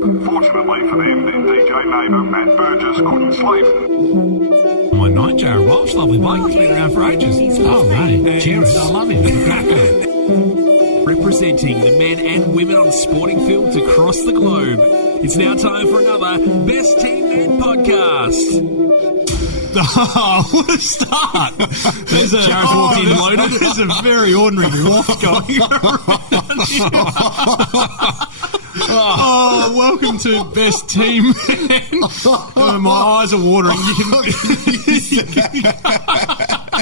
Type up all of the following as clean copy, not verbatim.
Fortunately for them, their DJ neighbour, Matt Burgess, couldn't sleep. My night, Jared Walsh, lovely bloke. He's been around for ages. Oh, mate. Cheers. I love him. Representing the men and women on sporting fields across the globe, it's now time for another Best Team Men podcast. Oh, what a start! Jared's walked in loaded. There's a very ordinary walk going around. Oh, welcome to Best Team Men. Oh, my eyes are watering.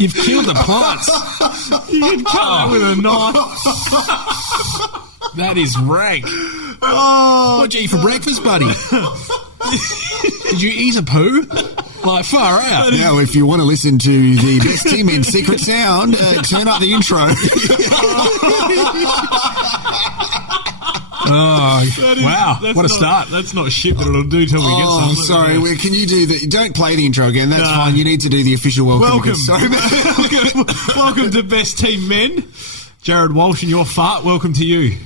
You've killed the plants. You can cut it with a knife. That is rank. Oh, What'd you eat for breakfast, buddy? Did you eat a poo? Like, far out. Now, if you want to listen to the Best Team Men secret sound, turn up the intro. Wow, what a start. That's not shit, but it'll do till we get some. Sorry, can you do the... Don't play the intro again, that's fine. You need to do the official welcome. Welcome to Best Team Men. Jared Walsh and your fart, welcome to you.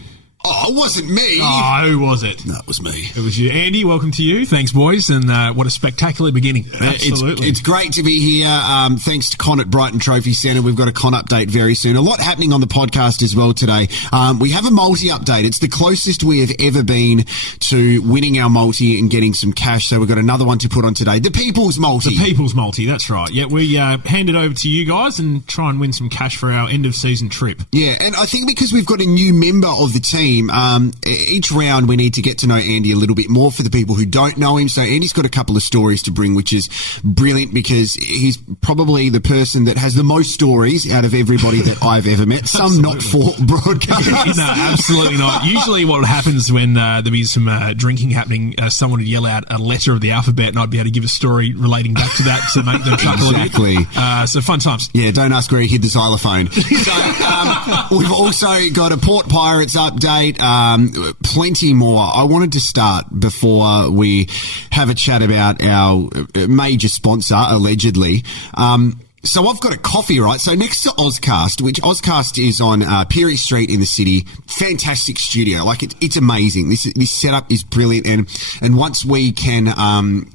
Oh, it wasn't me. Oh, who was it? No, it was me. It was you. Andy, welcome to you. Thanks, boys, and what a spectacular beginning. Absolutely. It's great to be here. Thanks to Con at Brighton Trophy Centre. We've got a Con update very soon. A lot happening on the podcast as well today. We have a multi update. It's the closest we have ever been to winning our multi and getting some cash. So we've got another one to put on today. The People's Multi. The People's Multi, that's right. Yeah, we hand it over to you guys and try and win some cash for our end of season trip. Yeah, and I think because we've got a new member of the team, each round we need to get to know Andy a little bit more for the people who don't know him. So Andy's got a couple of stories to bring, which is brilliant because he's probably the person that has the most stories out of everybody that I've ever met. Some not for broadcast. No, absolutely not. Usually what happens when there'd be some drinking happening, someone would yell out a letter of the alphabet and I'd be able to give a story relating back to that to make them chuckle Exactly. a bit. So fun times. Yeah, don't ask where he hid the xylophone. So we've also got a Port Pirates update, plenty more. I wanted to start before we have a chat about our major sponsor, allegedly. So I've got a coffee, right? So next to Ozcast, which Ozcast is on Peary Street in the city, fantastic studio. Like it's amazing. This setup is brilliant, and once we can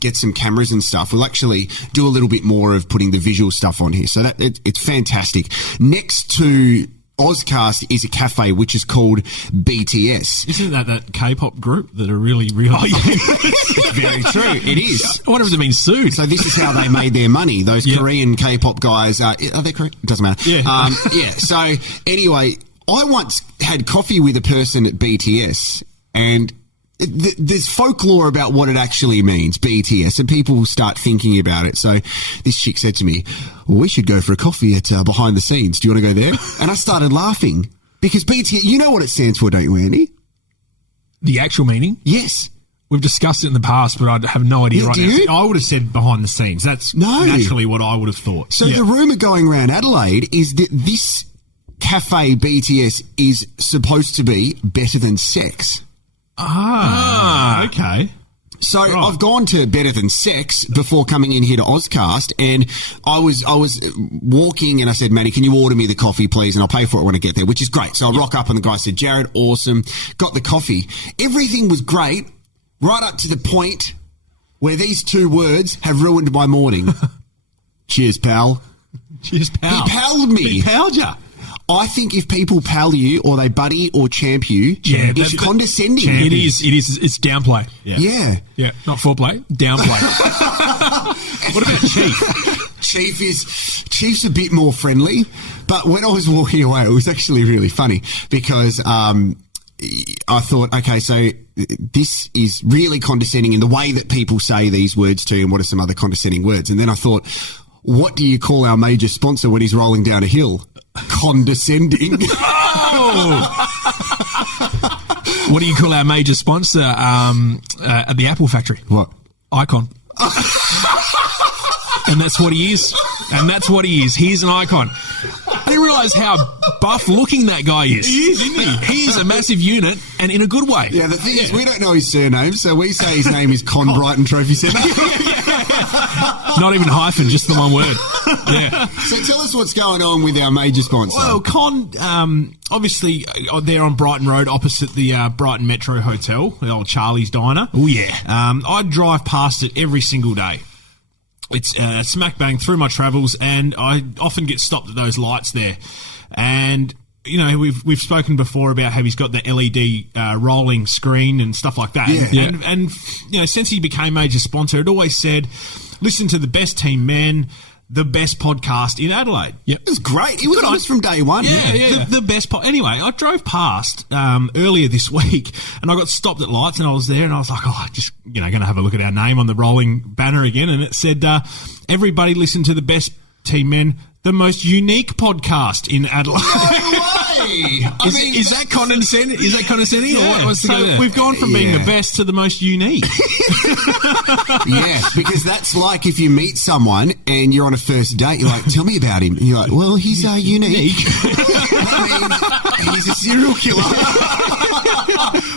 get some cameras and stuff, we'll actually do a little bit more of putting the visual stuff on here. So that it's fantastic. Next to Ozcast is a cafe which is called BTS. Isn't that K-pop group that are really real? Oh, yeah. It's very true. It is. I wonder if they've been sued. So this is how they made their money. Those Korean K-pop guys, are they Korean? It doesn't matter. Yeah. Yeah. So anyway, I once had coffee with a person at BTS, and there's folklore about what it actually means, BTS, and people start thinking about it. So this chick said to me, well, we should go for a coffee at Behind the Scenes. Do you want to go there? And I started laughing because BTS, you know what it stands for, don't you, Andy? The actual meaning? Yes. We've discussed it in the past, but I have no idea right do now. you? I would have said behind the scenes. That's naturally what I would have thought. So the rumour going around Adelaide is that this cafe, BTS, is supposed to be better than sex. Okay. So I've gone to Better Than Sex before coming in here to Ozcast, and I was walking and I said, Matty, can you order me the coffee, please? And I'll pay for it when I get there, which is great. So I rock up and the guy said, Jared, awesome. Got the coffee. Everything was great right up to the point where these two words have ruined my morning. Cheers, pal. Cheers, pal. He palled me. He palled ya. I think if people pal you or they buddy or champ you, it's condescending. It is. It's downplay. Yeah. Yeah, not foreplay, downplay. What about Chief? Chief's a bit more friendly, but when I was walking away, it was actually really funny because I thought, okay, so this is really condescending in the way that people say these words to you, and what are some other condescending words? And then I thought, what do you call our major sponsor when he's rolling down a hill? Condescending. Oh! What do you call our major sponsor at the Apple factory? What? Icon. And that's what he is. And that's what he is. He's an icon. I didn't realise how buff-looking that guy is. He is, isn't he? He is a massive unit, and in a good way. Yeah, the thing is, we don't know his surname, so we say his name is Brighton Trophy Centre. Not even hyphen, just the one word. Yeah. So tell us what's going on with our major sponsor. Well, Con, obviously, they're on Brighton Road opposite the Brighton Metro Hotel, the old Charlie's Diner. Oh, yeah. I drive past it every single day. It's smack bang through my travels, and I often get stopped at those lights there. And you know, we've spoken before about how he's got the LED rolling screen and stuff like that. Yeah. And you know, since he became major sponsor, it always said, listen to the best team men, the best podcast in Adelaide. Yep. It was great. It was honest from day one. Yeah. The best Anyway, I drove past earlier this week, and I got stopped at lights, and I was there, and I was like, just, you know, going to have a look at our name on the rolling banner again, and it said, everybody listen to the best team men, the most unique podcast in Adelaide. No way! Is that condescending? Is that condescending? Yeah. Or what's the go there? We've gone from being the best to the most unique. Yes, because that's like if you meet someone and you're on a first date, you're like, tell me about him. And you're like, well, he's unique. That means he's a serial killer.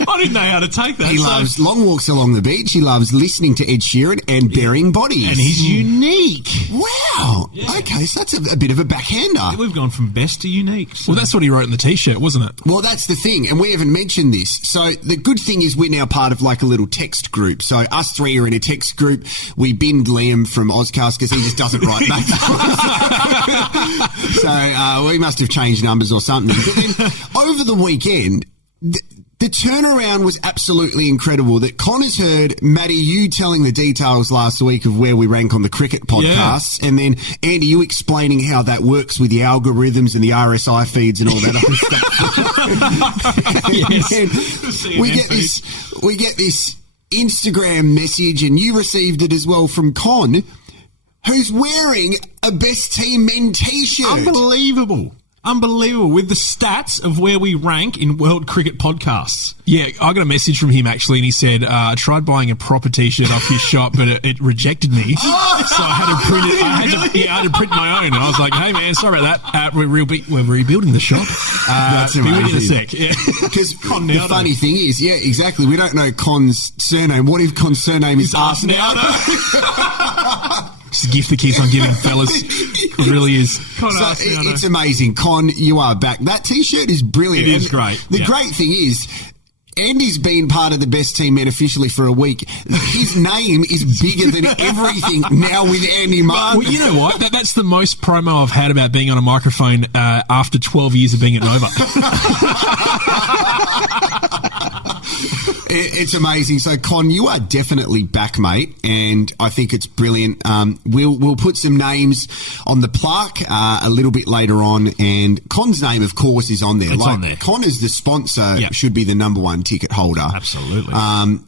I didn't know how to take that. He loves long walks along the beach. He loves listening to Ed Sheeran and burying bodies. And he's unique. Wow. Yeah. Okay, so that's a bit of a backhander. We've gone from best to unique. So. Well, that's what he wrote in the T-shirt, wasn't it? Well, that's the thing, and we haven't mentioned this. So the good thing is we're now part of like a little text group. So us three are in a text group. We binned Liam from Ozcast because he just doesn't write notes. So we must have changed numbers or something. But then over the weekend, the turnaround was absolutely incredible. That Connor's heard, Matty, you telling the details last week of where we rank on the cricket podcasts, and then Andy, you explaining how that works with the algorithms and the RSI feeds and all that other stuff. And we get this Instagram message, and you received it as well from Con, who's wearing a Best Team Men T-shirt. Unbelievable with the stats of where we rank in world cricket podcasts. Yeah, I got a message from him actually, and he said, I tried buying a proper T-shirt off his shop, but it rejected me. So I had to print it. I had to print my own. And I was like, hey man, sorry about that. We're rebuilding the shop. That's be with you in a sec. Because the funny thing is, yeah, exactly. We don't know Con's surname. What if Con's surname is Arsenaldo? It's a gift that keeps on giving, fellas. It really is. It's amazing. Con, you are back. That T-shirt is brilliant. It is great. The great thing is, Andy's been part of the Best Team Men officially for a week. His name is bigger than everything now with Andy Martin. Well, you know what? That's the most promo I've had about being on a microphone after 12 years of being at Nova. It's amazing. So, Con, you are definitely back, mate, and I think it's brilliant. We'll put some names on the plaque a little bit later on, and Con's name, of course, is on there. It's on there. Con is the sponsor, should be the number one ticket holder. Absolutely.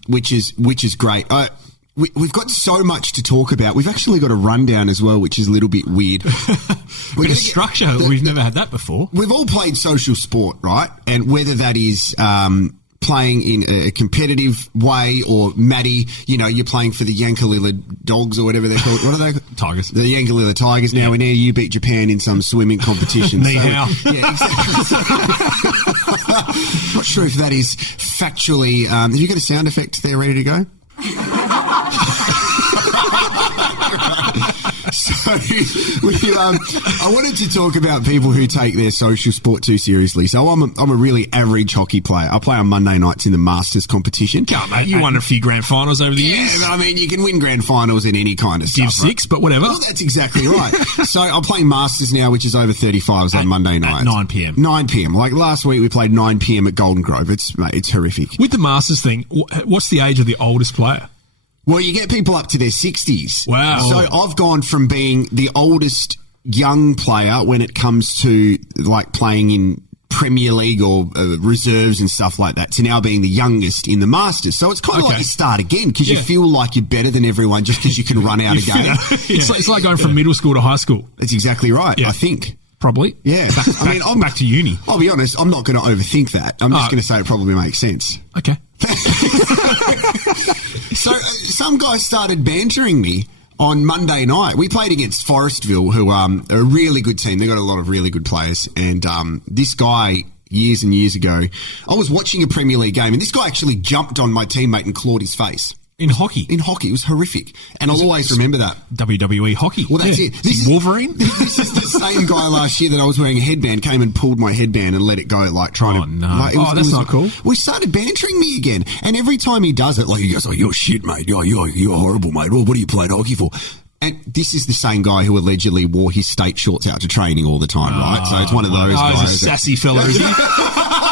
Which is great. We've got so much to talk about. We've actually got a rundown as well, which is a little bit weird. Bit of structure. We've never had that before. We've all played social sport, right? And whether that is playing in a competitive way, or Matty, you know, you're playing for the Yankalilla Dogs or whatever they're called. What are they? Tigers. The Yankalilla Tigers now, and now you beat Japan in some swimming competition. Ni hao. Yeah, exactly. Not sure if that is factually... have you got a sound effect there ready to go? So, I wanted to talk about people who take their social sport too seriously. So I'm a really average hockey player. I play on Monday nights in the Masters competition. Come on, mate. You won a few grand finals over the years. Yeah, I mean, you can win grand finals in any kind of stuff. Give six, but whatever. Well, that's exactly right. So I'm playing Masters now, which is over 35s on Monday night. At 9 p.m. 9 p.m. Like last week, we played 9 p.m. at Golden Grove. It's horrific. With the Masters thing, what's the age of the oldest player? Well, you get people up to their 60s. Wow. So I've gone from being the oldest young player when it comes to like playing in Premier League or reserves and stuff like that to now being the youngest in the Masters. So it's kind of like you start again because you feel like you're better than everyone just because you can run out a game. It's like going from middle school to high school. That's exactly right, I think. Probably. Yeah. I'm back to uni. I'll be honest, I'm not going to overthink that. I'm just going to say it probably makes sense. Okay. So some guy started bantering me on Monday night. We played against Forestville, who are a really good team. They got a lot of really good players. And this guy, years and years ago, I was watching a Premier League game, and this guy actually jumped on my teammate and clawed his face. In hockey. In hockey. It was horrific. And I'll always remember that. WWE hockey. Well, that's it. This is Wolverine? This is the same guy last year that I was wearing a headband, came and pulled my headband and let it go, like trying to... no. Like, That's not cool. We started bantering me again. And every time he does it, like, he goes, oh, you're shit, mate. You're horrible, mate. Well, what are you playing hockey for? And this is the same guy who allegedly wore his state shorts out to training all the time, right? So it's one of those guys. He's a sassy fella, is he?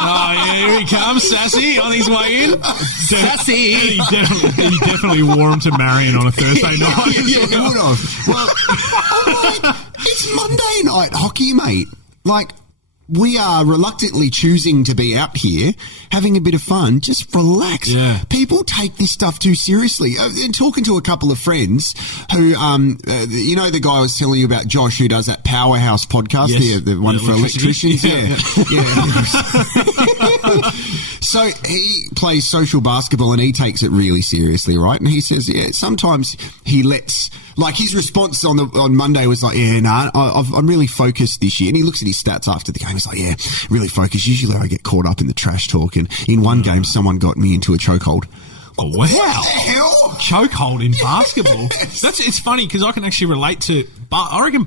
Oh, here he comes, sassy, on his way in. Sassy! He definitely wore him to Marion on a Thursday night. Yeah, he would have. Well, I'm like, it's Monday night hockey, mate. Like, we are reluctantly choosing to be out here having a bit of fun. Just relax. Yeah. People take this stuff too seriously. And talking to a couple of friends who, you know, the guy I was telling you about, Josh, who does that Powerhouse podcast, Yes. the one for electricians. Yeah. So he plays social basketball and he takes it really seriously, right? And he says, yeah, sometimes he lets, like his response on Monday was like, yeah, nah, I'm really focused this year. And he looks at his stats after the game. He's like, yeah, really focused. Usually I get caught up in the trash talk. And in one game, someone got me into a chokehold. Oh, wow. What the hell? Chokehold in basketball. It's funny because I can actually relate to. I reckon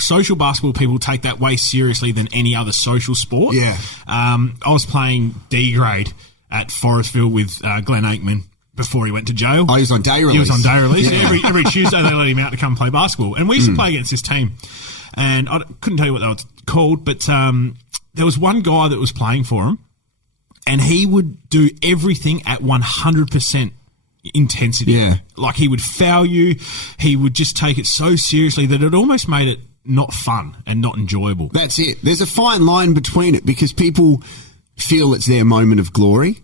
social basketball people take that way seriously than any other social sport. Yeah. I was playing D grade at Forestville with Glenn Aikman before he went to jail. Oh, he was on day release. He was on day release. Yeah. Every Tuesday they let him out to come play basketball, and we used to play against this team. And I couldn't tell you what they were called, but there was one guy that was playing for him. And he would do everything at 100% intensity. Yeah. Like he would foul you. He would just take it so seriously that it almost made it not fun and not enjoyable. That's it. There's a fine line between it because people feel it's their moment of glory.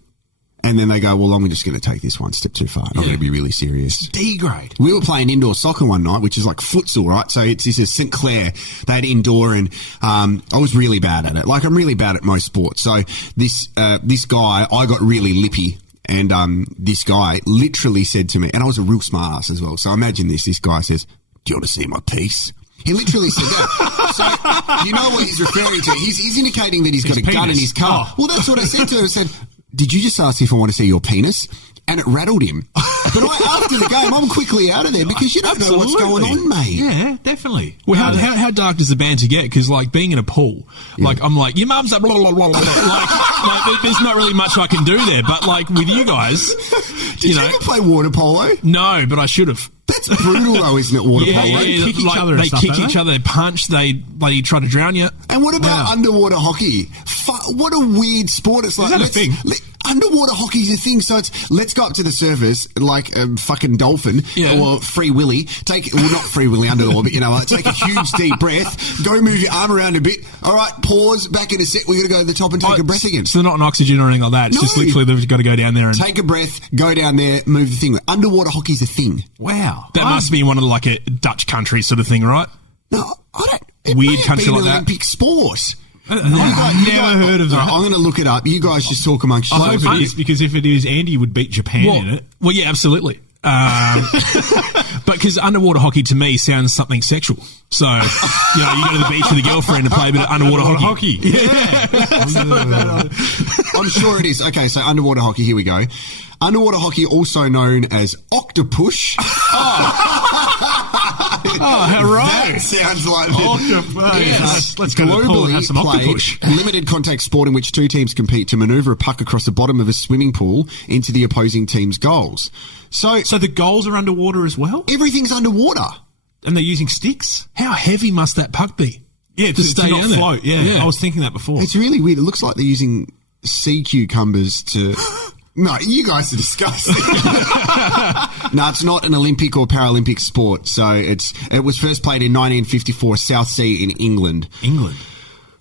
And then they go, well, I'm just going to take this one step too far. I'm going to be really serious. D grade. We were playing indoor soccer one night, which is like futsal, right? So this is St. Clair. They had indoor and I was really bad at it. Like I'm really bad at most sports. So this guy, I got really lippy. And this guy literally said to me, and I was a real smart ass as well. So imagine this. This guy says, do you want to see my piece? He literally said that. So you know what he's referring to. He's indicating that he's got a gun in his car. Oh. Well, that's what I said to him. I said, did you just ask if I want to see your penis? And it rattled him. But after the game, I'm quickly out of there because you don't know what's going on, mate. Yeah, definitely. Well, how dark does the banter get? Because, like, being in a pool, like, I'm like, your mum's a blah, blah, blah, blah. like, there's not really much I can do there. But, like, with you guys, Did you ever play water polo? No, but I should have. That's brutal, though, isn't it, water polo? They kick each other and They stuff, kick don't each other, they punch, they try to drown you. And what about underwater hockey? What a weird sport. It's like, Is that a thing? Underwater hockey's a thing, so it's let's go up to the surface like a fucking dolphin or Free Willy. Not Free Willy under the water, but you know, take a huge deep breath, go move your arm around a bit. All right, pause, back in a set. We're going to go to the top and take a breath again. So they're not on oxygen or anything like that. It's just literally they've got to go down there and take a breath, go down there, move the thing. Underwater hockey's a thing. Wow. That must be one of like a Dutch country sort of thing, right? No, I don't. It Weird may have country been like an that. Olympic sport. I've never heard of that. I'm going to look it up. You guys just talk amongst I yourselves. hope it is, because if it is, Andy would beat Japan in it. Well, yeah, absolutely. But because underwater hockey to me sounds something sexual. So, you know, you go to the beach with a girlfriend to play a bit of underwater hockey. I'm sure it is. Okay, so underwater hockey, here we go. Underwater hockey, also known as octopush. Oh, hooray. That sounds like Yes. Let's go to the pool and have some played octopus. limited contact sport in which two teams compete to manoeuvre a puck across the bottom of a swimming pool into the opposing team's goals. So the goals are underwater as well? everything's underwater. And they're using sticks? How heavy must that puck be? Yeah, to stay not down there. float. Yeah, I was thinking that before. It's really weird. It looks like they're using sea cucumbers to... No, you guys are disgusting. No, it's not an Olympic or Paralympic sport. So it was first played in 1954, South Sea in England. England.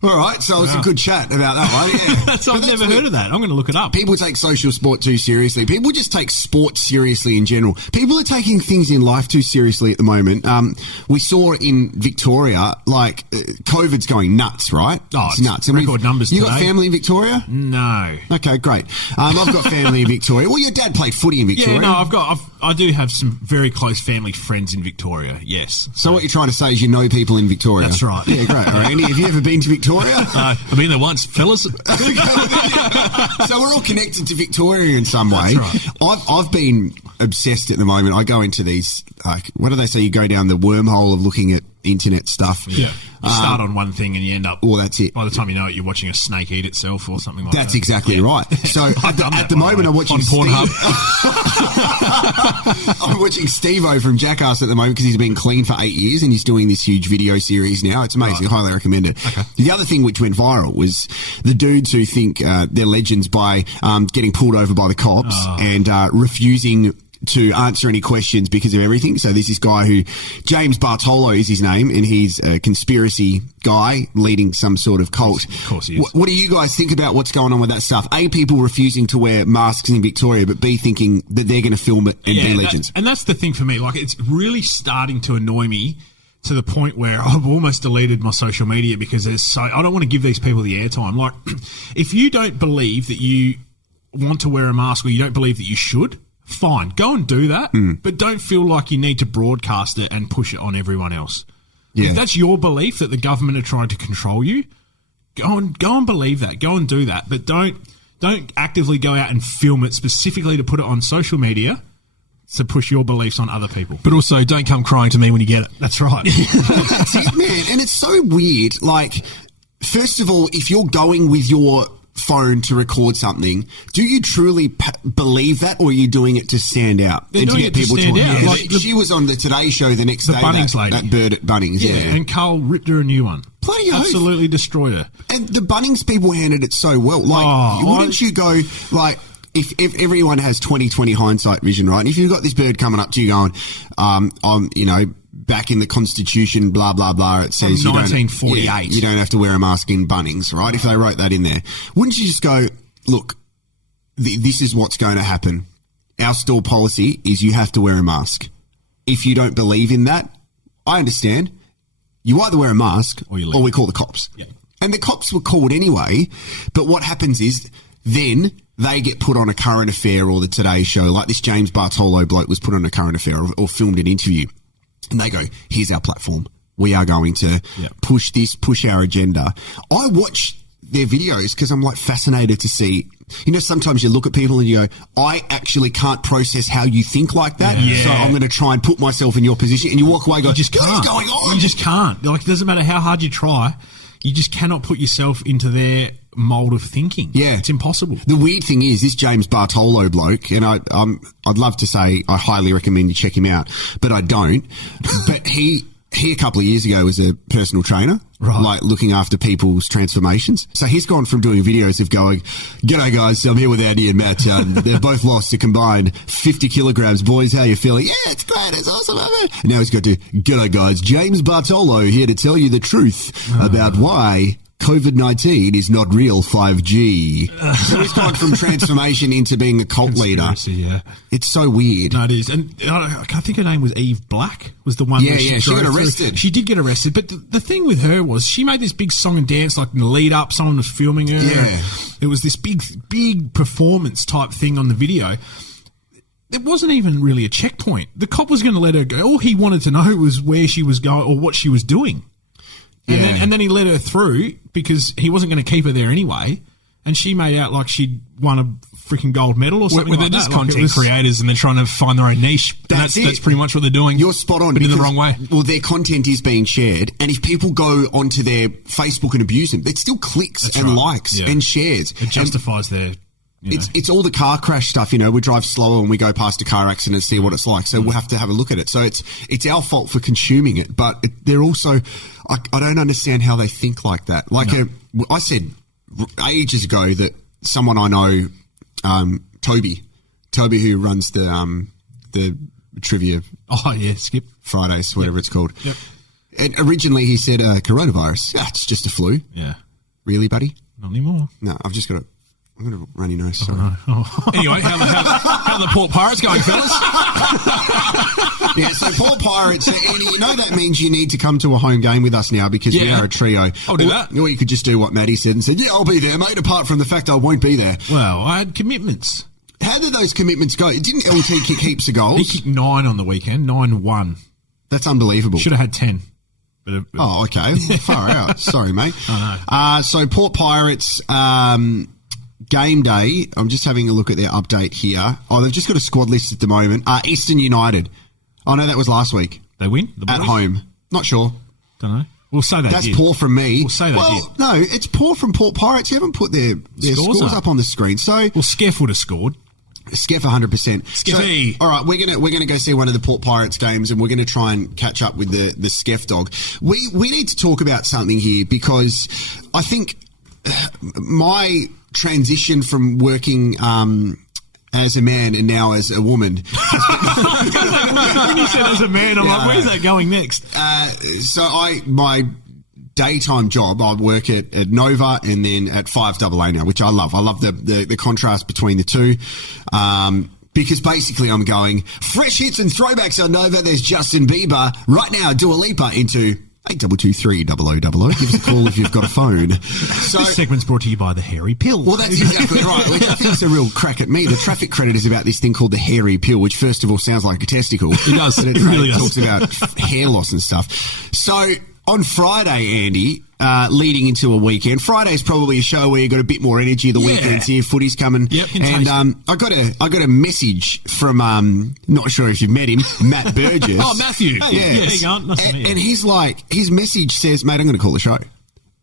All right, so it was a good chat about that one. Yeah. I've never heard of that. I'm going to look it up. People take social sport too seriously. People just take sport seriously in general. People are taking things in life too seriously at the moment. We saw in Victoria, like, COVID's going nuts, right? Oh, it's nuts. And record numbers You today. got family in Victoria? No. Okay, great. I've got family in Victoria. Well, your dad played footy in Victoria. Yeah, no, I do have some very close family friends in Victoria, yes. So what you're trying to say is you know people in Victoria? That's right. Yeah, great. All right. Andy, have you ever been to Victoria? Victoria? I've been there once, fellas. So we're all connected to Victoria in some way. That's right. I've been obsessed at the moment. I go into these, like, what do they say? You go down the wormhole of looking at internet stuff. Yeah. You start on one thing and you end up. Well, that's it. By the time you know it, you're watching a snake eat itself or something like that. That's exactly right. So at the moment, I'm watching on Pornhub. I'm watching Steve-O from Jackass at the moment because he's been clean for 8 years and he's doing this huge video series now. It's amazing. Right. I highly recommend it. Okay. The other thing which went viral was the dudes who think they're legends by getting pulled over by the cops and refusing to answer any questions because of everything. So there's this guy who, James Bartolo is his name, and he's a conspiracy guy leading some sort of cult. Of course he is. What do you guys think about what's going on with that stuff? A, people refusing to wear masks in Victoria, but B, thinking that they're going to film it and be legends. And that's the thing for me. Like, it's really starting to annoy me to the point where I've almost deleted my social media because I don't want to give these people the airtime. Like, if you don't believe that you want to wear a mask or you don't believe that you should, fine, go and do that, but don't feel like you need to broadcast it and push it on everyone else. Yeah. If that's your belief that the government are trying to control you, go and believe that. Go and do that, but don't actively go out and film it specifically to put it on social media to push your beliefs on other people. But also, don't come crying to me when you get it. That's right. That's it, man. And it's so weird. Like, first of all, if you're going with your phone to record something, do you truly believe that, or are you doing it to stand out They're and to doing get it to people stand talking? out. Yeah, Like she was on the Today Show the next day. Bunnings lady. That bird at Bunnings. Yeah, And Carl ripped her a new one. Bloody oath. Absolutely destroyed her. And the Bunnings people handled it so well. Like, wouldn't you go, like, if everyone has 20/20 hindsight vision, right? And if you've got this bird coming up to you going, I'm, you know, back in the Constitution, blah, blah, blah, it says 1948. You don't have to wear a mask in Bunnings, right? If they wrote that in there. Wouldn't you just go, look, this is what's going to happen. Our store policy is you have to wear a mask. If you don't believe in that, I understand. You either wear a mask or we call the cops. Yeah. And the cops were called anyway, but what happens is then they get put on a Current Affair or the Today Show, like this James Bartolo bloke was put on a Current Affair or filmed an interview, and they go, here's our platform. We are going to push our agenda. I watch their videos because I'm like fascinated to see, you know, sometimes you look at people and you go, I actually can't process how you think like that. Yeah. So I'm going to try and put myself in your position, and you walk away and go, You just can't. What's going on? You just can't. Like, it doesn't matter how hard you try, you just cannot put yourself into their mold of thinking. Yeah. It's impossible. The weird thing is, this James Bartolo bloke, and I'd love to say I highly recommend you check him out, but I don't. But he a couple of years ago was a personal trainer, right, like looking after people's transformations. So he's gone from doing videos of going, g'day guys, I'm here with Andy and Matt. They've both lost a combined 50 kilograms. Boys, how you feeling? Yeah, it's great. It's awesome. And now he's got to, g'day guys, James Bartolo here to tell you the truth about why COVID-19 is not real 5G. So he's gone from transformation into being a cult leader. Yeah. It's so weird. No, it is. And I think her name was Eve Black, was the one. Yeah, that she got drove arrested. through. She did get arrested. But the thing with her was she made this big song and dance, like in the lead up, someone was filming her. Yeah. It was this big performance type thing on the video. It wasn't even really a checkpoint. The cop was going to let her go. All he wanted to know was where she was going or what she was doing. And then he let her through because he wasn't going to keep her there anyway. And she made out like she'd won a freaking gold medal or something like that. They're just content creators and they're trying to find their own niche. That's pretty much what they're doing. You're spot on. But in the wrong way. Well, their content is being shared. And if people go onto their Facebook and abuse them, it still clicks likes and shares. It justifies their... It's all the car crash stuff, you know. We drive slower when we go past a car accident and see what it's like. So we'll have to have a look at it. So it's our fault for consuming it. But they're also... I don't understand how they think like that. Like I said ages ago that someone I know, Toby who runs the trivia... Oh, yeah, Skip. Fridays, whatever it's called. Yep. And originally he said coronavirus. It's just a flu. Yeah. Really, buddy? Not anymore. No, I'm going to run your nose. Sorry. Anyway, how the Port Pirates going, fellas? Yeah, so Port Pirates, Andy, you know that means you need to come to a home game with us now because we are a trio. I'll do that. Or you could just do what Matty said and said, yeah, I'll be there, mate, apart from the fact I won't be there. Well, I had commitments. How did those commitments go? Didn't LT kick heaps of goals? He kicked 9 on the weekend, 9-1. That's unbelievable. Should have had 10. Oh, okay. Far out. Sorry, mate. So Port Pirates game day. I'm just having a look at their update here. Oh, they've just got a squad list at the moment. Eastern United. Oh, no, that was last week. They win? At home. Not sure. Don't know. We'll say that. That's poor from me. We'll say that. No, it's poor from Port Pirates. You haven't put their scores up on the screen. So, well, Skeff would have scored. Skeff 100%. Skeffy. So, all right, we're gonna go see one of the Port Pirates games, and we're gonna try and catch up with the Skeff dog. We need to talk about something here because I think my transition from working as a man and now as a woman. When you said as a man, I'm like, where's that going next? So my daytime job, I work at Nova and then at 5AA now, which I love. I love the contrast between the two. Because basically I'm going, fresh hits and throwbacks on Nova. There's Justin Bieber. Right now, Dua Lipa into 8223-0000. Give us a call if you've got a phone. So, this segment's brought to you by the Hairy Pill. Well, that's exactly right. Which I think is a real crack at me. The traffic credit is about this thing called the Hairy Pill, which first of all sounds like a testicle. It does. But it really does. Talks about hair loss and stuff. So on Friday, Andy, leading into a weekend. Friday's probably a show where you got a bit more energy. The weekend's here, footy's coming. Yep, and I got a message from not sure if you've met him, Matt Burgess. Oh, Matthew. Yeah. Yes. And he's like, his message says, mate, I'm going to call the show.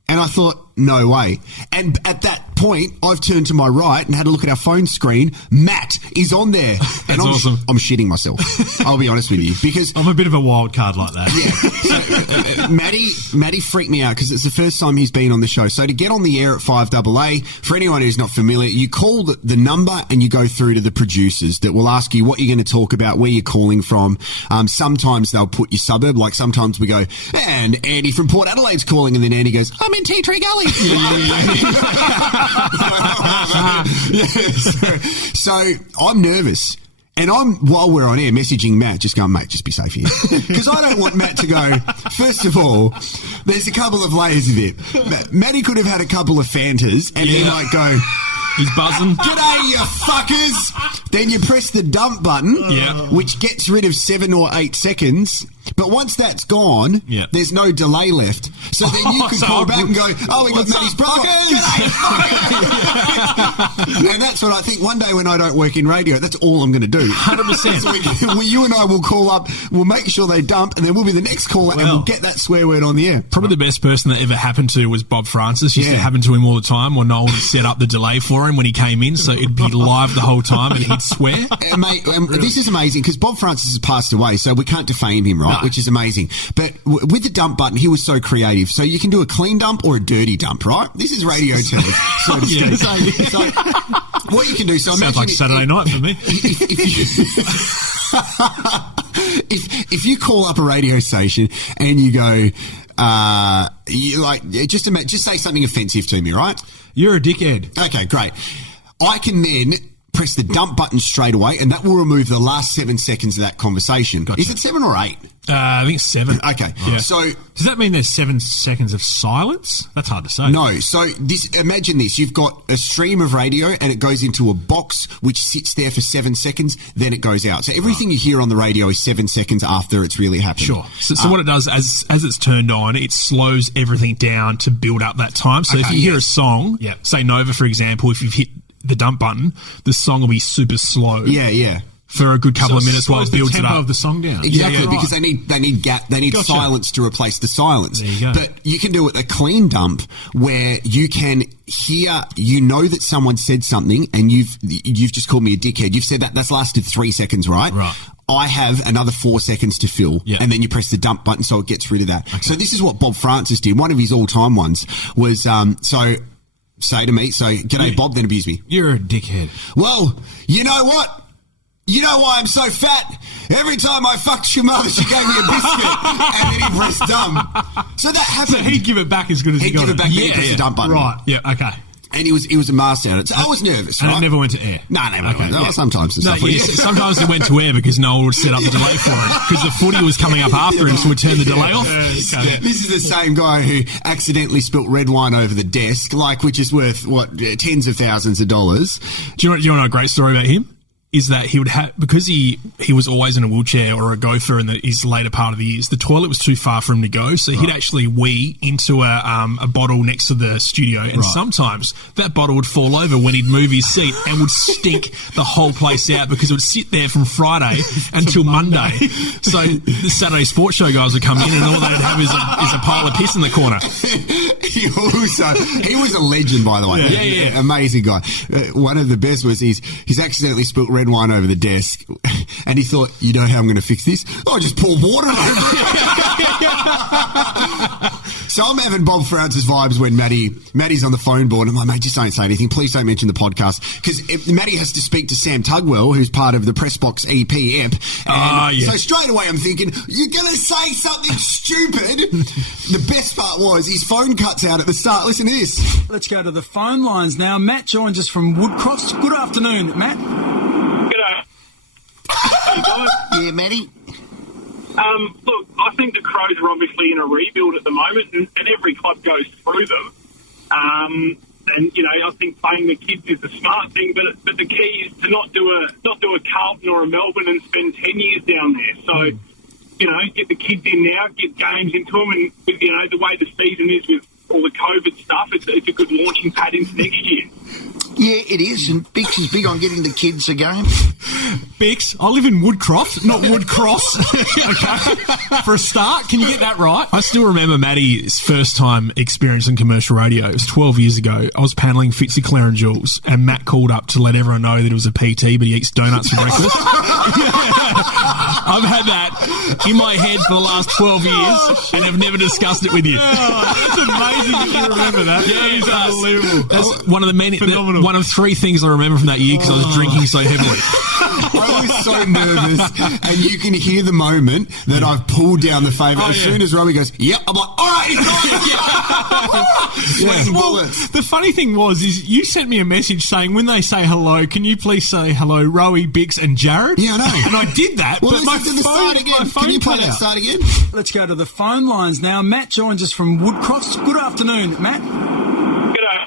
And I thought, no way. And at that point, I've turned to my right and had a look at our phone screen. Matt is on there. And awesome. I'm shitting myself. I'll be honest with you. Because I'm a bit of a wild card like that. Yeah. So, Matty freaked me out because it's the first time he's been on the show. So to get on the air at 5AA, for anyone who's not familiar, you call the number and you go through to the producers that will ask you what you're going to talk about, where you're calling from. Sometimes they'll put your suburb. Like sometimes we go, and Andy from Port Adelaide's calling, and then Andy goes, I'm in Tea Tree Gully. So I'm nervous. And while we're on air, messaging Matt, just going, mate, just be safe here. Because I don't want Matt to go, first of all, there's a couple of layers of it. Matty could have had a couple of Fantas, and he might go, he's buzzing. G'day, you fuckers! Then you press the dump button, which gets rid of 7 or 8 seconds. But once that's gone, there's no delay left. So then you can call back and go, oh, we got Matty's brother. And that's what I think. One day when I don't work in radio, that's all I'm going to do. 100%. You and I will call up, we'll make sure they dump, and then we'll be the next caller, and we'll get that swear word on the air. Probably the best person that ever happened to was Bob Francis. Used to happen to him all the time, or Noel would set up the delay for him when he came in, so it'd be live the whole time, and he'd swear. Mate, this is amazing, because Bob Francis has passed away, so we can't defame him, right? No. Which is amazing. But with the dump button, he was so creative. So you can do a clean dump or a dirty dump, right? This is radio too, so to speak. So what you can do, so sounds like Saturday night for me. If you call up a radio station and you go, just say something offensive to me, right? You're a dickhead. Okay, great. I can then press the dump button straight away, and that will remove the last 7 seconds of that conversation. Gotcha. Is it 7 or 8? I think it's 7. Okay. Yeah. So does that mean there's 7 seconds of silence? That's hard to say. No. So imagine this. You've got a stream of radio and it goes into a box which sits there for 7 seconds, then it goes out. So everything you hear on the radio is 7 seconds after it's really happened. Sure. So what it does, as it's turned on, it slows everything down to build up that time. So if you hear a song, say Nova, for example, if you've hit the dump button, the song will be super slow. Yeah. For a good couple of minutes while it builds it up. Of the song down. Exactly, because they need silence to replace the silence. There you go. But you can do it a clean dump where you can hear, you know that someone said something and you've just called me a dickhead. You've said that's lasted 3 seconds, right? Right. I have another 4 seconds to fill, and then you press the dump button so it gets rid of that. Okay. So this is what Bob Francis did. One of his all-time ones was say to me, g'day Bob, then abuse me. You're a dickhead. Well, you know what? You know why I'm so fat? Every time I fucked your mother, she gave me a biscuit, and then he pressed dump. So that happened. So he'd give it back as good as he got it. He'd give it back, then he pressed the dump button. Right, yeah, okay. And he was a master at it. So I was nervous, and right? it never went to air? No, sometimes. Sometimes it went to air because Noel would set up the delay for it, because the footy was coming up after him, so we'd turn the delay off. This is the same guy who accidentally spilt red wine over the desk, which is worth, tens of thousands of dollars. Do you want to know a great story about him? is that he would have, because he was always in a wheelchair or a gopher in his later part of the years, the toilet was too far for him to go, so he'd actually wee into a bottle next to the studio, and sometimes that bottle would fall over when he'd move his seat and would stink the whole place out because it would sit there from Friday until Monday. So the Saturday Sports Show guys would come in and all they'd have is a pile of piss in the corner. He was a legend, by the way. Yeah. Amazing guy. One of the best was he's accidentally spilt red wine over the desk, and he thought, you know how I'm going to fix this? Oh, just pour water over it. So I'm having Bob Froutz's vibes when Matty's on the phone board. I'm like, mate, just don't say anything. Please don't mention the podcast. Because Matty has to speak to Sam Tugwell, who's part of the Pressbox EP app. So straight away I'm thinking, you're going to say something stupid. The best part was his phone cuts out at the start. Listen to this. Let's go to the phone lines now. Matt joins us from Woodcroft. Good afternoon, Matt. G'day. Hey, guys. Yeah, Matty. Look, I think the Crows are obviously in a rebuild at the moment, and every club goes through them. And you know, I think playing the kids is the smart thing, but the key is to not do a Carlton or a Melbourne and spend 10 years down there. So, you know, get the kids in now, get games into them, and with, you know, the way the season is with all the COVID stuff, it's a good launching pad into next year. Yeah, it is, and Bix is big on getting the kids a game. Bix, I live in Woodcroft, not Woodcross. Okay. For a start, can you get that right? I still remember Matty's first time experience in commercial radio. It was 12 years ago. I was paneling Fitzy, Claire and Jules, and Matt called up to let everyone know that it was a PT, but he eats donuts for breakfast. I've had that in my head for the last 12 years and have never discussed it with you. That's amazing that you remember that. Yeah, it's unbelievable. That's one of the many, Phenomenal. one of three things I remember from that year because I was drinking so heavily. I was so nervous, and you can hear the moment that I've pulled down the favourite. As soon as Robbie goes, yep, I'm like, all right, he's got it. Well, the funny thing is you sent me a message saying when they say hello, can you please say hello, Rowie, Bix and Jared? Yeah, I know. And I did that, well, but my listen to the start again. Can you play that start again? Let's go to the phone lines now. Matt joins us from Woodcroft. Good afternoon, Matt. G'day.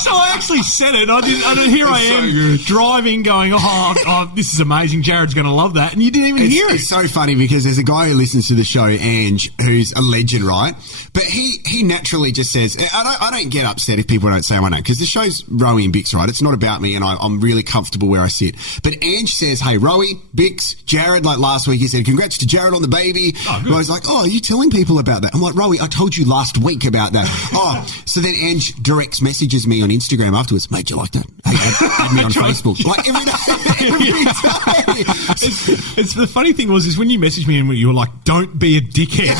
So I actually said it. Here I am driving, going, oh, this is amazing. Jared's going to love that, and you didn't even hear it. It's so funny because there's a guy who listens to the show, Ange, who's a legend, right? But he naturally just says, I don't get upset if people don't say my name because the show's Rowie and Bix, right? It's not about me, and I'm really comfortable where I sit. But Ange says, hey, Rowie, Bix, Jared, like last week, he said, congrats to Jared on the baby. Oh, I was like, oh, are you telling people about that? I'm like, Rowie, I told you last week about that. So then Ange directs messages me on Instagram afterwards. Mate, you like that? Hey, add me on Facebook. Like every day. It's the funny thing is when you messaged me and you were like, don't be a dickhead.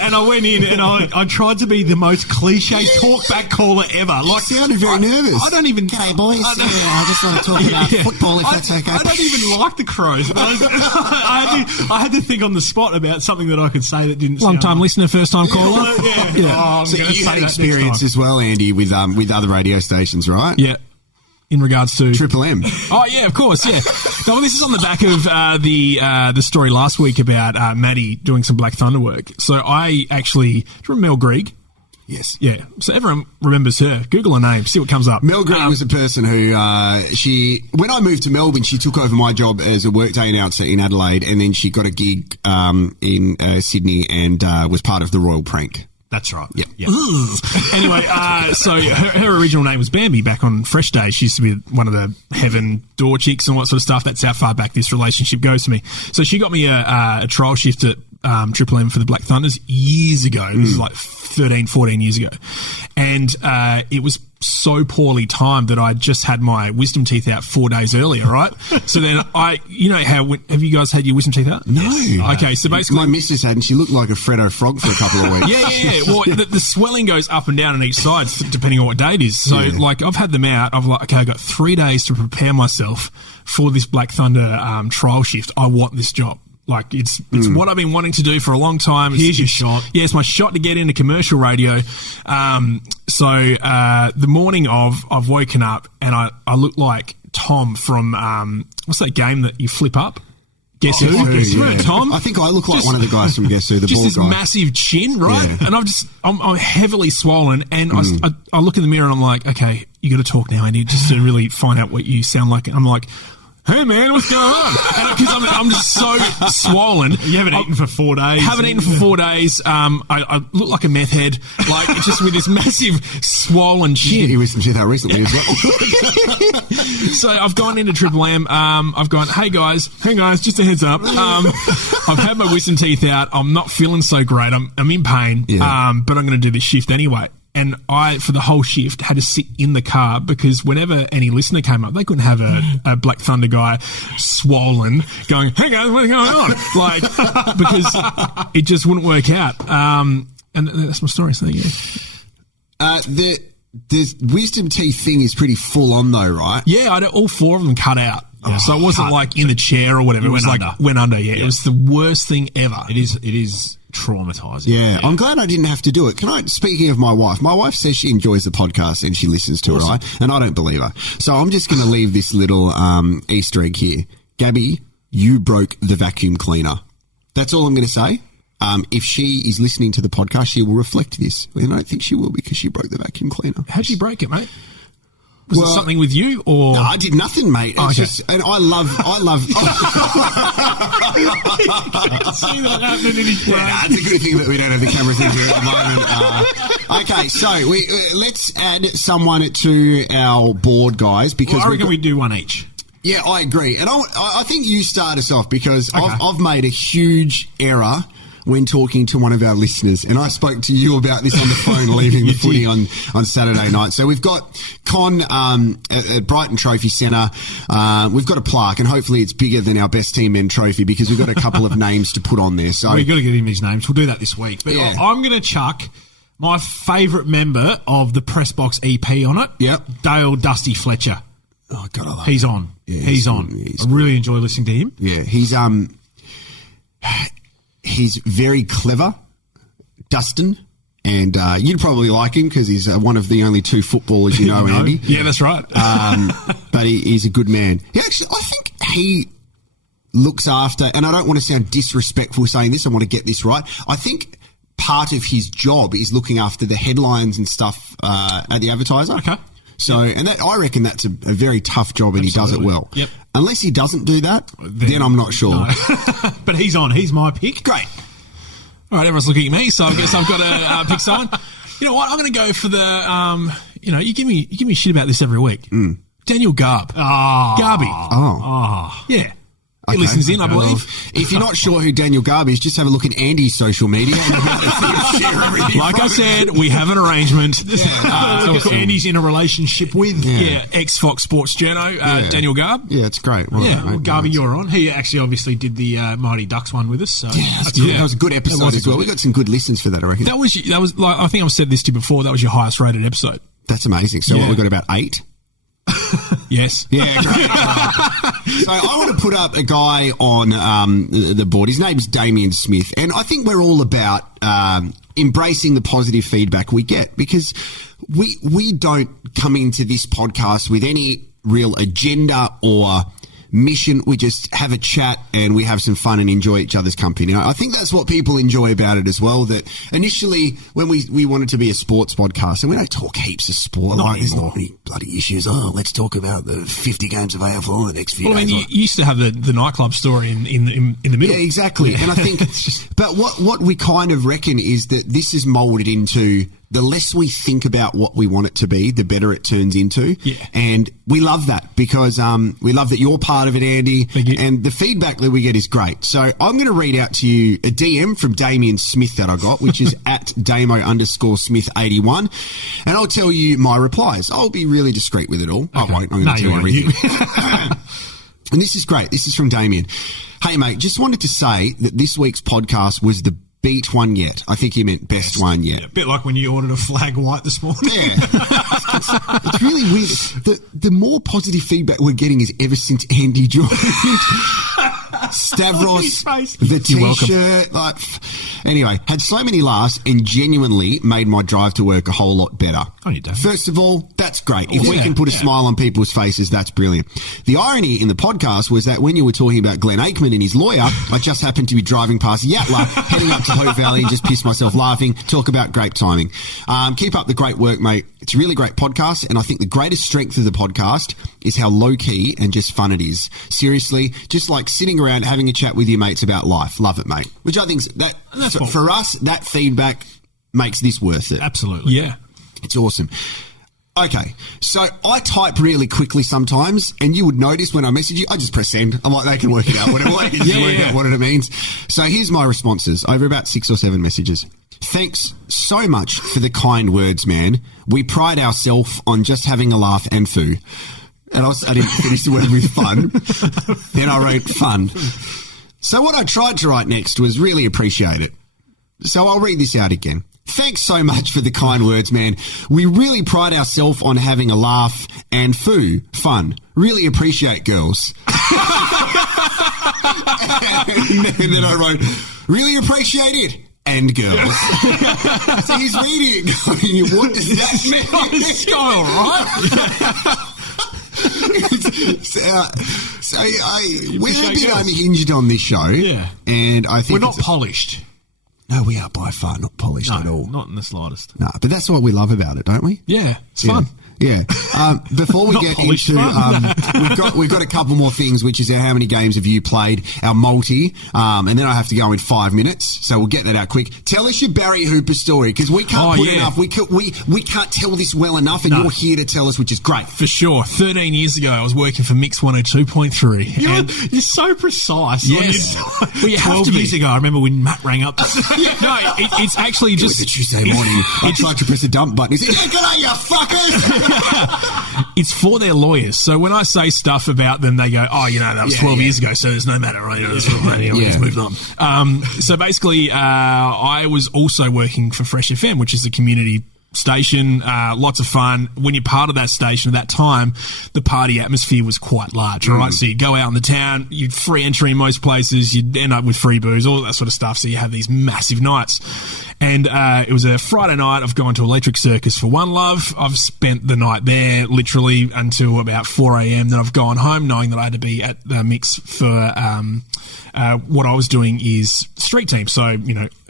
and I went in and I tried to be the most cliche talkback caller ever. Like, you sounded very nervous. I don't even... G'day, boys. I just want to talk about football if that's okay. I don't even like the Crows. But I had to think on the spot about something that I could say that didn't Long sound time listener, first time caller. Yeah. So you had experience as well, Andy, with other radio stations, right? Yeah. In regards to Triple M. Oh yeah, of course, yeah. Well, this is on the back of the story last week about Matty doing some Black Thunder work. So I actually, do you remember Mel Greig? Yes. Yeah. So everyone remembers her. Google her name, see what comes up. Mel Greig was a person who, when I moved to Melbourne, she took over my job as a workday announcer in Adelaide, and then she got a gig in Sydney and was part of the Royal Prank. That's right. Yep. Anyway, so her original name was Bambi back on Fresh Day. She used to be one of the Heaven door chicks and all that sort of stuff. That's how far back this relationship goes to me. So she got me a trial shift at Triple M for the Black Thunders years ago. This is like 13, 14 years ago. And it was so poorly timed that I just had my wisdom teeth out 4 days earlier, right? So then have you guys had your wisdom teeth out? No. Okay, so basically... My missus had, and she looked like a Freddo Frog for a couple of weeks. Yeah. Well, the swelling goes up and down on each side depending on what day it is. So, I've had them out. I've I've got 3 days to prepare myself for this Black Thunder trial shift. I want this job. Like, it's what I've been wanting to do for a long time. Here's your shot. Yeah, it's my shot to get into commercial radio. So the morning of, I've woken up and I look like Tom from, what's that game that you flip up? Guess Who? Guess Who, Tom? I think I look like one of the guys from Guess Who, the just bald this guy. massive chin, right? Yeah. And I'm heavily swollen, and I look in the mirror and I'm like, okay, you got to talk now, Andy, just to really find out what you sound like. And I'm like, hey, man, what's going on? Because I'm just so swollen. You haven't eaten for 4 days. Haven't eaten for 4 days. I look like a meth head, like just with this massive swollen chin. You listened to that recently as well. So I've gone into Triple M. I've gone, hey guys, just a heads up. I've had my wisdom teeth out. I'm not feeling so great. I'm in pain. Yeah. But I'm going to do this shift anyway. And I, for the whole shift, had to sit in the car because whenever any listener came up, they couldn't have a Black Thunder guy swollen going, hey guys, what's going on? Like, because it just wouldn't work out. And that's my story. So there you go. The wisdom teeth thing is pretty full on though, right? Yeah, I had all 4 of them cut out. So it wasn't like in the chair or whatever. It was like went under. Yeah, it was the worst thing ever. It is traumatizing. Yeah, I'm glad I didn't have to do it. Speaking of my wife says she enjoys the podcast and she listens to it, right? And I don't believe her. So I'm just going to leave this little Easter egg here. Gabby, you broke the vacuum cleaner. That's all I'm going to say. If she is listening to the podcast, she will reflect this. And I don't think she will because she broke the vacuum cleaner. How'd you break it, mate? Was it something with you, or no? I did nothing, mate. It's just, and I love. See that happening in his brain. Yeah, it's a good thing that we don't have the cameras in here at the moment. Okay, so let's add someone to our board, guys, because I reckon we do one each. Yeah, I agree, and I think you start us off because I've made a huge error when talking to one of our listeners, and I spoke to you about this on the phone leaving the footy on Saturday night. So we've got Con at Brighton Trophy Centre. We've got a plaque, and hopefully it's bigger than our Best Team Men trophy because we've got a couple of names to put on there. So we've got to get him his names. We'll do that this week. But yeah. I'm going to chuck my favourite member of the Press Box EP on it. Yep. Dale Dusty Fletcher. Oh, God, I love He's him. on. Yeah, he's on. I really enjoy listening to him. Yeah, he's very clever, Dustin, and you'd probably like him because he's one of the only 2 footballers you know, Andy. Yeah, that's right. But he's a good man. I think he looks after, and I don't want to sound disrespectful saying this, I want to get this right. I think part of his job is looking after the headlines and stuff at the Advertiser. Okay. So, and I reckon that's a very tough job, and he does it well. Yep. Unless he doesn't do that, then I'm not sure. No. But he's on. He's my pick. Great. All right, everyone's looking at me, so I guess I've got to pick someone. You know what? I'm going to go for the. You give me shit about this every week. Daniel Garb. Oh. Garby. Oh. Yeah. He listens in, I believe. If you're not sure who Daniel Garb is, just have a look at Andy's social media. Like I said, we have an arrangement. Andy's in a relationship with ex-Fox Sports journo, Daniel Garb. Yeah, it's great. Well, Garby, you're on. He actually obviously did the Mighty Ducks one with us. So. That was a good episode as well. We got some good listens for that, I reckon. That was like, I think I've said this to you before, that was your highest rated episode. That's amazing. So what, we got about 8? Yes. Yeah, great. So I want to put up a guy on the board. His name's Damien Smith, and I think we're all about embracing the positive feedback we get because we don't come into this podcast with any real agenda or mission. We just have a chat and we have some fun and enjoy each other's company. I think that's what people enjoy about it as well. That initially, when we wanted to be a sports podcast, and we don't talk heaps of sport, there's not any bloody issues. Oh, let's talk about the 50 games of AFL in the next few days. I mean, you used to have the nightclub story in the middle. Yeah, exactly. And I think, but what we kind of reckon is that this is moulded into the less we think about what we want it to be, the better it turns into. Yeah. And we love that because we love that you're part of it, Andy. Thank you. And the feedback that we get is great. So I'm going to read out to you a DM from Damien Smith that I got, which is at Damo_Smith81. And I'll tell you my replies. I'll be really discreet with it all. Okay. I won't. I'm going to tell you everything. And this is great. This is from Damien. Hey, mate, just wanted to say that this week's podcast was the beat one yet. I think he meant best one yet. Yeah, a bit like when you ordered a flag white this morning. Yeah. It's really weird. The more positive feedback we're getting is ever since Andy joined. Stavros, face. the You're welcome. T-shirt. Like, anyway, had so many laughs and genuinely made my drive to work a whole lot better. Oh, you don't. First of all, that's great. If we yeah, can put a smile on people's faces, that's brilliant. The irony in the podcast was that when you were talking about Glenn Aikman and his lawyer, I just happened to be driving past Yatla, heading up to Hope Valley, and just pissed myself laughing. Talk about great timing. Keep up the great work, mate. It's a really great podcast, and I think the greatest strength of the podcast is how low-key and just fun it is. Seriously, just like sitting around having a chat with your mates about life. Love it, mate. Which I think for us, that feedback makes this worth it. Absolutely. Yeah. It's awesome. Okay, so I type really quickly sometimes, and you would notice when I message you, I just press send. I'm like, they can work it out, work out what it means. So here's my responses over about 6 or 7 messages. Thanks so much for the kind words, man. We pride ourselves on just having a laugh and foo. And I didn't finish the word with fun. Then I wrote fun. So what I tried to write next was really appreciate it. So I'll read this out again. Thanks so much for the kind words, man. We really pride ourselves on having a laugh and foo, fun. Really appreciate girls. And then I wrote, really appreciate it. And girls. So he's reading it going, what does that mean? All right. We're a bit unhinged on this show. Yeah. And I think We're not polished. No, we are by far not polished at all. Not in the slightest. No, but that's what we love about it, don't we? Yeah. It's fun. Yeah. Before we Not get polished into, fun. we've got a couple more things, which is how many games have you played, our multi, and then I have to go in 5 minutes, so we'll get that out quick. Tell us your Barry Hooper story, because we can't put enough. We can't tell this well enough, and you're here to tell us, which is great. For sure. 13 years ago, I was working for Mix 102.3. You're so precise. Yes. Well, you have 12 to be. years ago, I remember when Matt rang up. No, it's actually It was just... a Tuesday morning. I tried to press a dump button. He said, "Yeah, good on you, fuckers!" It's for their lawyers. So when I say stuff about them, they go, oh, that was 12 years ago, so there's no matter, right? It's moved on. So basically, I was also working for Fresh FM, which is a community station, lots of fun. When you're part of that station at that time, the party atmosphere was quite large, all right? So you'd go out in the town, you'd free entry in most places, you'd end up with free booze, all that sort of stuff. So you have these massive nights. And it was a Friday night. I've gone to Electric Circus for One Love. I've spent the night there literally until about 4 a.m. Then I've gone home knowing that I had to be at the Mix for what I was doing is street team. So,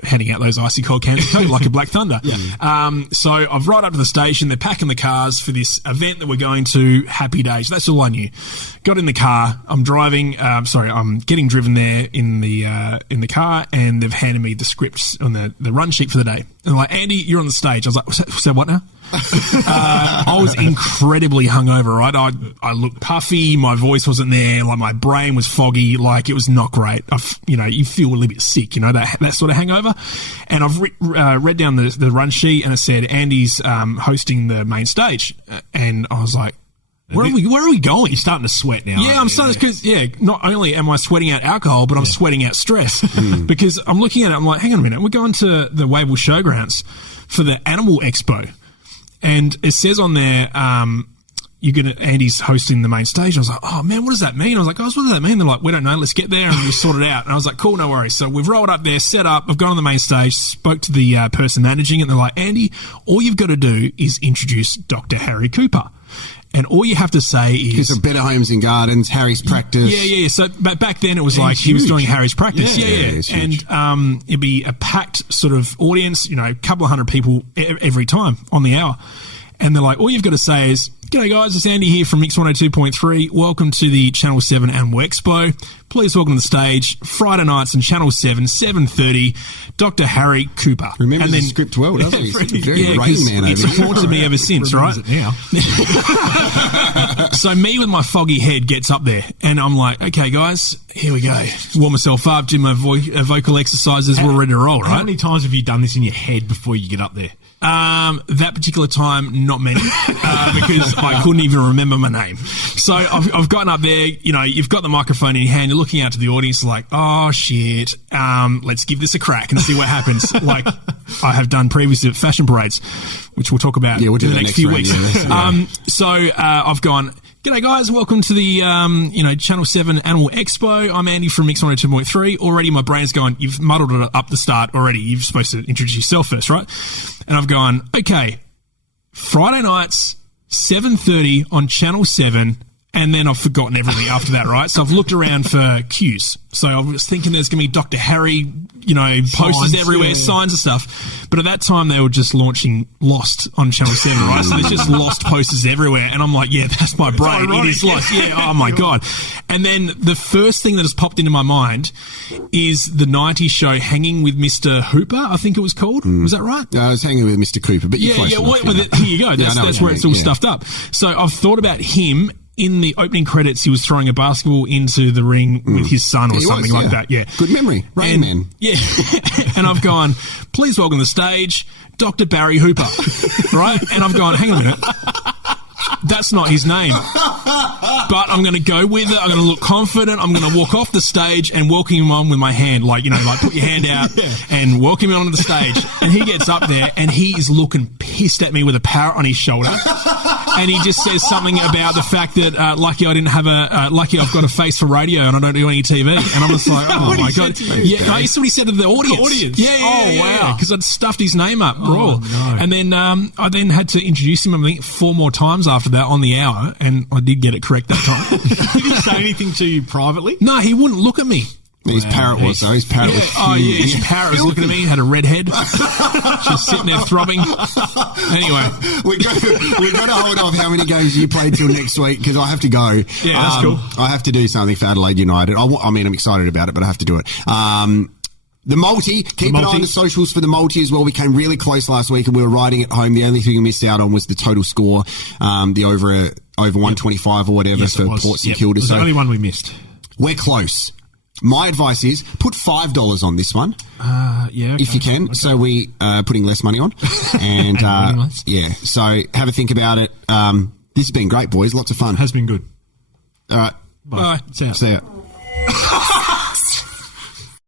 heading out those icy cold cans of Coke like a Black Thunder. So I've right up to the station. They're packing the cars for this event that we're going to. Happy days. That's all I knew. Got in the car. I'm driving. I'm getting driven there in the car, and they've handed me the scripts on the run sheet for the day. And they're like, Andy, you're on the stage. I was like, so what now? I was incredibly hungover, right? I looked puffy, my voice wasn't there, like my brain was foggy, like it was not great. You feel a little bit sick, that sort of hangover. And I've read down the run sheet, and it said Andy's hosting the main stage, and I was like, where are we going? You're starting to sweat now. Yeah, I'm starting because not only am I sweating out alcohol, but I'm sweating out stress because I'm looking at it. I'm like, hang on a minute, we're going to the Wavell Showgrounds for the Animal Expo. And it says on there, Andy's hosting the main stage. I was like, oh man, what does that mean? I was like, guys, what does that mean? They're like, we don't know. Let's get there and we'll sort it out. And I was like, cool, no worries. So we've rolled up there, set up. I've gone on the main stage, spoke to the person managing it. And they're like, Andy, all you've got to do is introduce Dr. Harry Cooper. And all you have to say is... Because of Better Homes and Gardens, Harry's Practice. Yeah. So back then it was like he was doing Harry's Practice. Yeah. And it'd be a packed sort of audience, a couple of hundred people every time on the hour. And they're like, all you've got to say is, g'day guys, it's Andy here from Mix 102.3. Welcome to the Channel 7 Animal Expo. Please welcome to the stage, Friday nights on Channel 7, 7:30, Dr. Harry Cooper. Remembers the script well, doesn't he? He's very Rain Man over it's haunted me ever since, right? Now. So me with my foggy head gets up there, and I'm like, okay guys, here we go. Warm myself up, do my vocal exercises, we're ready to roll, right? How many times have you done this in your head before you get up there? That particular time, not many, because I couldn't even remember my name. So I've gotten up there, you've got the microphone in your hand, you're looking out to the audience like, oh shit, let's give this a crack and see what happens. Like I have done previously at fashion parades, which we'll talk about in the next few weeks. Yeah. So I've gone, G'day guys, welcome to the Channel 7 Animal Expo. I'm Andy from Mix 102.3. Already my brain's going, you've muddled it up the start already. You're supposed to introduce yourself first, right? And I've gone, okay, Friday nights, 7:30 on Channel 7, and then I've forgotten everything after that, right? So I've looked around for cues. So I was thinking there's going to be Dr. Harry, posters everywhere, signs and stuff. But at that time, they were just launching Lost on Channel 7, right? So there's just Lost posters everywhere. And I'm like, yeah, that's my brain. It is Lost. Yeah, oh my God. And then the first thing that has popped into my mind is the 90s show Hanging with Mr. Hooper, I think it was called. Was that right? I was hanging with Mr. Cooper, but you're close enough, here you go. That's where it's all stuffed up. So I've thought about him. In the opening credits, he was throwing a basketball into the ring with his son or something like that. Yeah. Good memory. Rain Man. Yeah. And I've gone, please welcome to the stage, Dr. Barry Hooper. Right? And I've gone, hang on a minute. That's not his name. But I'm going to go with it. I'm going to look confident. I'm going to walk off the stage and welcome him on with my hand. Like put your hand out and welcome him onto the stage. And he gets up there and he is looking pissed at me with a parrot on his shoulder. And he just says something about the fact that lucky I didn't have lucky I've got a face for radio and I don't do any TV. And I'm just like, oh my God. Yeah, no, that's what he said to the audience. Yeah. Wow. Because I'd stuffed his name up. Oh, no. And then I then had to introduce him, I think, 4 more times after that on the hour, and I did get it correct that time. He didn't say anything to you privately? No, he wouldn't look at me. His parrot was, though. His parrot was huge. His parrot was looking at me, had a red head. She's sitting there throbbing. Anyway. We've got to hold off how many games you played till next week, because I have to go. Yeah, that's cool. I have to do something for Adelaide United. I'm excited about it, but I have to do it. The multi, keep an eye on the socials for the multi as well. We came really close last week and we were riding at home. The only thing we missed out on was the total score, the over 125 or whatever for Port St Kilda. It was the only one we missed. We're close. My advice is put $5 on this one. If you can. Okay. So we putting less money on. And so have a think about it. This has been great, boys. Lots of fun. Has been good. All right. Bye. See ya. See ya.